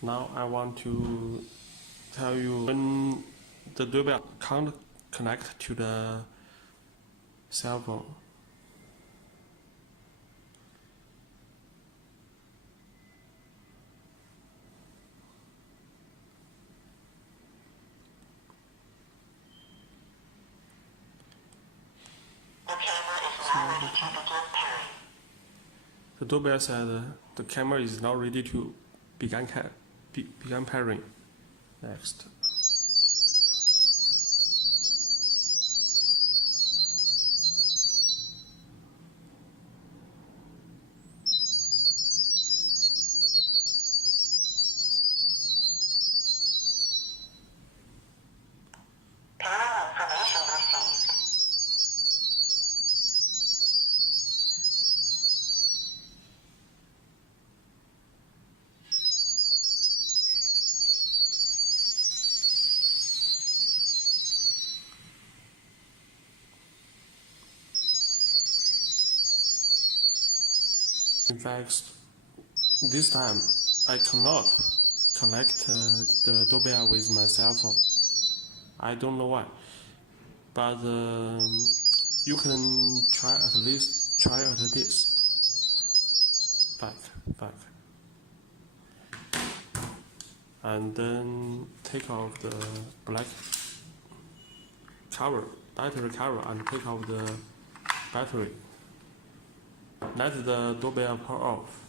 Now I want to tell you when the doorbell can't connect to the cell phone. The doorbell said the camera is now ready to begin pairing. Next. In fact, this time I cannot connect the doorbell with my cell phone. I don't know why, but you can try at this. Back, and then take off the black battery cover, and take off the battery. Let the doorbell power off.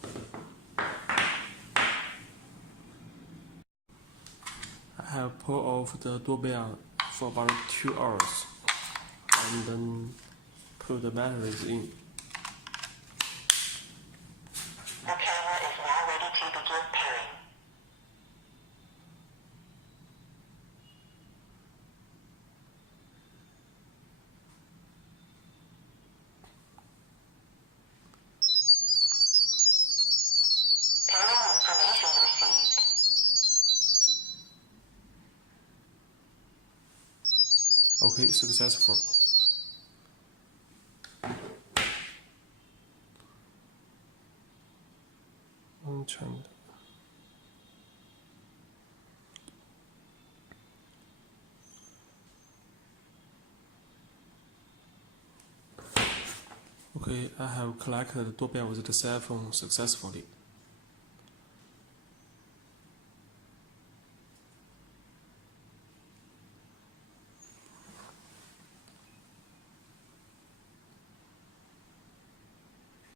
I have pulled off the doorbell for about 2 hours and then put the batteries in. The camera is now ready to begin pairing. Pairing information received. Okay, successful. Unturned. Okay, I have collected the doorbell with the cell phone successfully.